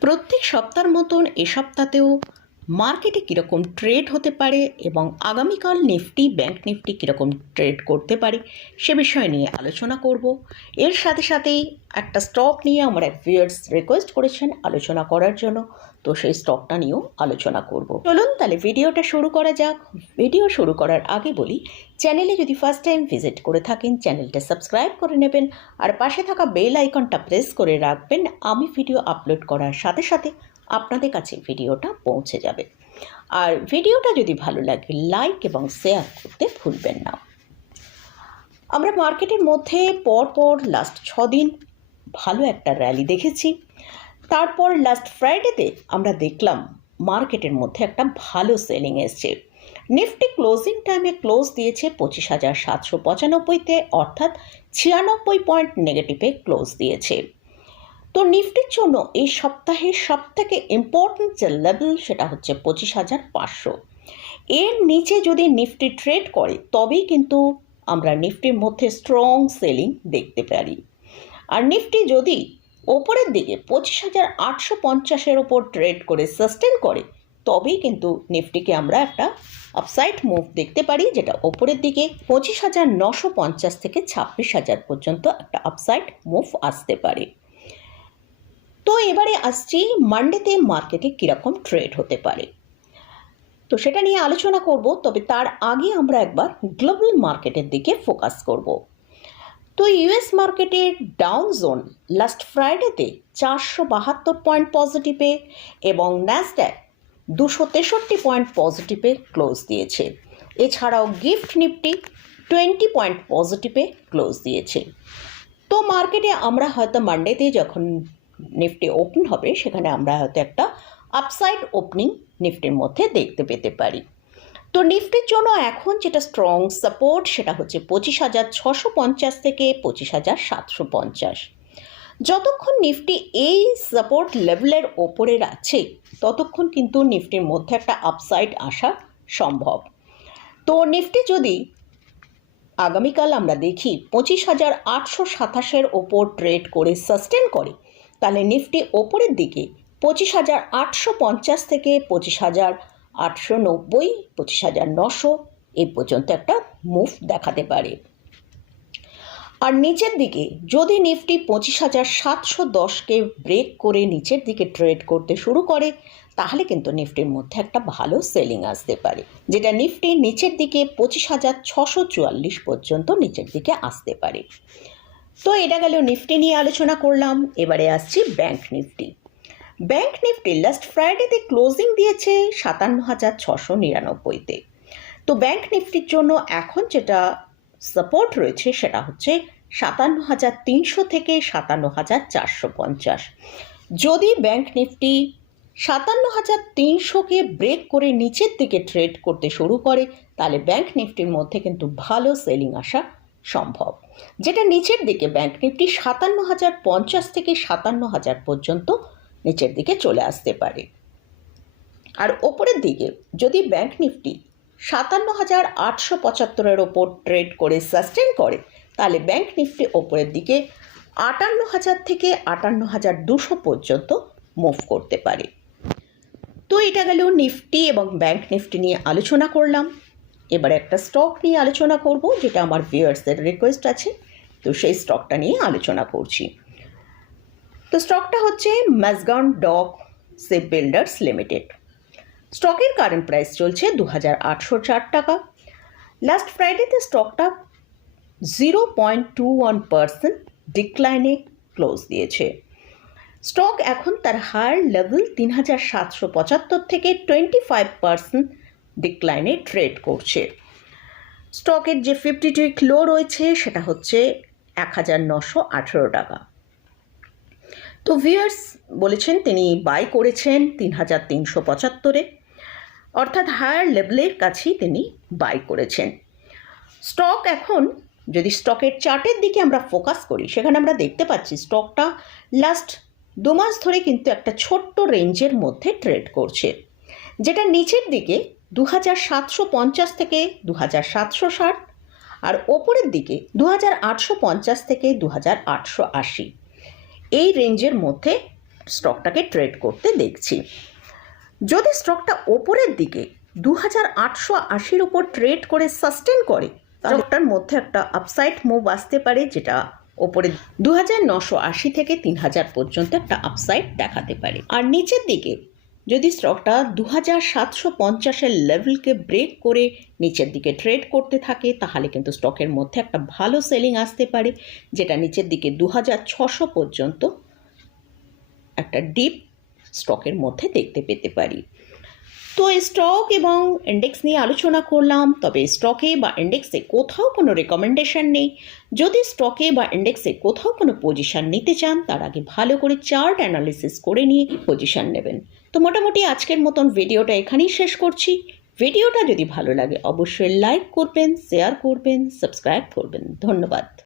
প্রত্যেক সপ্তাহের মতন এ সপ্তাহতেও মার্কেটে কীরকম ট্রেড হতে পারে এবং আগামীকাল নিফটি, ব্যাংক নিফটি কীরকম ট্রেড করতে পারে সে বিষয় নিয়ে আলোচনা করব। এর সাথে সাথেই একটা স্টক নিয়ে আমার এক ভিউয়ার্স রিকোয়েস্ট করেছেন আলোচনা করার জন্য। তো সেই স্টকটা নিয়েও আলোচনা করব। চলুন তাহলে ভিডিওটা শুরু করা যাক। ভিডিও শুরু করার আগে বলি চ্যানেলে যদি ফার্স্ট টাইম ভিজিট করে থাকেন চ্যানেলটা সাবস্ক্রাইব করে নেবেন আর পাশে থাকা বেল আইকনটা প্রেস করে রাখবেন, আমি ভিডিও আপলোড করার সাথে সাথে আপনাদের কাছে ভিডিওটা পৌঁছে যাবে। আর ভিডিওটা যদি ভালো লাগে লাইক এবং শেয়ার করতে ভুলবেন না। আমরা মার্কেটের মধ্যে পরপর লাস্ট ছ দিন ভালো একটা র্যালি দেখেছি। তারপর লাস্ট ফ্রাইডেতে আমরা দেখলাম মার্কেটের মধ্যে একটা ভালো সেলিং এসছে। নিফটি ক্লোজিং টাইমে ক্লোজ দিয়েছে পঁচিশ হাজার সাতশো পঁচানব্বইতে, অর্থাৎ ছিয়ানব্বই পয়েন্ট নেগেটিভে ক্লোজ দিয়েছে। তো নিফটির জন্য এই সপ্তাহের সব থেকে ইম্পর্ট্যান্ট যে লেভেল সেটা হচ্ছে পঁচিশ হাজার পাঁচশো। এর নিচে যদি নিফটি ট্রেড করে, তবেই কিন্তু আমরা নিফটির মধ্যে স্ট্রং সেলিং দেখতে পারি। আর নিফটি যদি ওপরের দিকে পঁচিশ হাজার আটশো পঞ্চাশের ওপর ট্রেড করে সাস্টেন করে, তবেই কিন্তু নিফটিকে আমরা একটা আপসাইড মুভ দেখতে পারি, যেটা ওপরের দিকে পঁচিশ হাজার নশো পঞ্চাশ থেকে ছাব্বিশ হাজার পর্যন্ত একটা আপসাইড মুভ আসতে পারে। তো এবারে আসছি মান্ডেতে মার্কেটে কীরকম ট্রেড হতে পারে। তো সেটা নিয়ে আলোচনা করব, তবে তার আগে আমরা একবার গ্লোবাল মার্কেটের দিকে ফোকাস করব। তো ইউএস মার্কেটের ডাউন জোন লাস্ট ফ্রাইডেতে চারশো বাহাত্তর পয়েন্ট পজিটিভে এবং ন্যাসড্যাক দুশো তেষট্টি পয়েন্ট পজিটিভে ক্লোজ দিয়েছে। এছাড়াও গিফট নিফটি টোয়েন্টি পয়েন্ট পজিটিভে ক্লোজ দিয়েছে। তো মার্কেটে আমরা হয়তো মানডেতে যখন নিফটি ওপেন হবে, সেখানে আমরা হয়তো একটা আপসাইড ওপেনিং নিফটির মধ্যে দেখতে পেতে পারি। তো নিফটির জন্য এখন যেটা স্ট্রং সাপোর্ট সেটা হচ্ছে পঁচিশ হাজার ছশো পঞ্চাশ থেকে পঁচিশ হাজার সাতশো পঞ্চাশ। যতক্ষণ নিফটি এই সাপোর্ট লেভেলের ওপরে আছে, ততক্ষণ কিন্তু নিফটির মধ্যে একটা আপসাইড আসা সম্ভব। তো নিফটি যদি আগামীকাল আমরা দেখি পঁচিশ হাজার আটশো সাতাশের ওপর ট্রেড করে সাস্টেন করে, তাহলে নিফটি ওপরের দিকে পঁচিশ হাজার আটশো পঞ্চাশ থেকে পঁচিশ হাজার আটশো নব্বই, পঁচিশ হাজার নশো এই পর্যন্ত একটা মুভ দেখাতে পারে। আর নিচের দিকে, যদি নিফটি পঁচিশ হাজার সাতশো দশকে ব্রেক করে নিচের দিকে ট্রেড করতে শুরু করে, তাহলে কিন্তু নিফটির মধ্যে একটা ভালো সেলিং আসতে পারে। যেটা নিফটি নিচের দিকে পঁচিশ হাজার ছশো চুয়াল্লিশ পর্যন্ত নিচের দিকে আসতে পারে। তো এটা গেল নিফটি নিয়ে আলোচনা করলাম, এবারে আসছি bank Nifty. Bank Nifty last ফ্রাইডেতে closing দিয়েছে সাতান্ন হাজার ছশো নিরানব্বইতে। তো ব্যাংক নিফটির জন্য এখন যেটা সাপোর্ট রয়েছে সেটা হচ্ছে সাতান্ন হাজার তিনশো থেকে সাতান্ন হাজার চারশো পঞ্চাশ। যদি ব্যাংক নিফটি সাতান্ন হাজার তিনশোকে ব্রেক করে নিচের দিকে ট্রেড করতে শুরু করে, তাহলে ব্যাংক নিফটির মধ্যে কিন্তু ভালো সেলিং আসা সম্ভব। যেটা নিচের দিকে, ব্যাংক নিফটি সাতান্ন হাজার পঞ্চাশ থেকে সাতান্ন হাজার পর্যন্ত নিচের দিকে চলে আসতে পারে। আর ওপরের দিকে যদি ব্যাংক নিফটি সাতান্ন হাজার আটশো পঁচাত্তরের ওপর ট্রেড করে সাস্টেন করে, তাহলে ব্যাংক নিফটি ওপরের দিকে আটান্ন হাজার থেকে আটান্ন হাজার দুশো পর্যন্ত মুভ করতে পারে। তো এটা গেল নিফটি এবং ব্যাংক নিফটি নিয়ে আলোচনা করলাম। এবার একটা স্টক নিয়ে আলোচনা করব, যেটা আমার ভিউয়ার্সদের রিকোয়েস্ট আছে। তো সেই স্টকটা নিয়ে আলোচনা করছি। তো স্টকটা হচ্ছে Mazagon dock ship builders limited স্টকের কারেন্ট প্রাইস চলছে দু হাজার চার টাকা। লাস্ট ফ্রাইডেতে স্টকটা zero point two one percent ডিক্লাইনে close দিয়েছে। স্টক এখন তার হায়ার লেভেল তিন হাজার সাতশো পঁচাত্তর থেকে টোয়েন্টি ফাইভ পার্সেন্ট ডিক্লাইনে ট্রেড করছে। স্টকের যে ফিফটি টু লো রয়েছে, সেটা হচ্ছে এক হাজার নশো আঠেরো টাকা। তো ভিয়ার্স বলেছেন তিনি বাই করেছেন তিন হাজার তিনশো পঁচাত্তরে। অর্থাৎ হায়ার লেভেলের কাছেই তিনি বাই করেছেন। স্টক এখন, যদি স্টকের চার্টের দিকে আমরা ফোকাস করি, সেখানে আমরা দেখতে পাচ্ছি স্টকটা লাস্ট দু মাস ধরে কিন্তু একটা ছোট্ট রেঞ্জের মধ্যে ট্রেড করছে। যেটা নিচের দিকে দু হাজার সাতশো পঞ্চাশ থেকে দু হাজার সাতশো ষাট, আর ওপরের দিকে দু হাজার আটশো পঞ্চাশ থেকে দু হাজার আটশো আশি। এই রেঞ্জের মধ্যে স্টকটাকে ট্রেড করতে দেখছি। যদি স্টকটা ওপরের দিকে দু হাজার আটশো আশির উপর ট্রেড করে সাস্টেন করে স্টকটার মধ্যে একটা আপসাইড মুভ আসতে পারে, যেটা ওপরে দু হাজার নশো আশি থেকে তিন হাজার পর্যন্ত একটা আপসাইড দেখাতে পারে। আর নিচের দিকে যদি স্টকটা দু হাজার সাতশো পঞ্চাশের লেভেলকে ব্রেক করে নিচের দিকে ট্রেড করতে থাকে, তাহলে কিন্তু স্টকের মধ্যে একটা ভালো সেলিং আসতে পারে, যেটা নিচের দিকে দু হাজার ছশো পর্যন্ত একটা ডিপ স্টকের মধ্যে দেখতে পেতে পারি। তো স্টক এবং ইন্ডেক্স নিয়ে আলোচনা করলাম, তবে স্টকে বা ইন্ডেক্সে কোথাও কোনো রেকমেন্ডেশন নেই। যদি স্টকে বা ইন্ডেক্সে কোথাও কোনো পজিশন নিতে চান, তার আগে ভালো করে চার্ট অ্যানালিসিস করে নিয়ে পজিশন নেবেন। তো মোটামুটি আজকের মতন ভিডিওটা এখানেই শেষ করছি। ভিডিওটা যদি ভালো লাগে, অবশ্যই লাইক করবেন শেয়ার করবেন সাবস্ক্রাইব করবেন। ধন্যবাদ।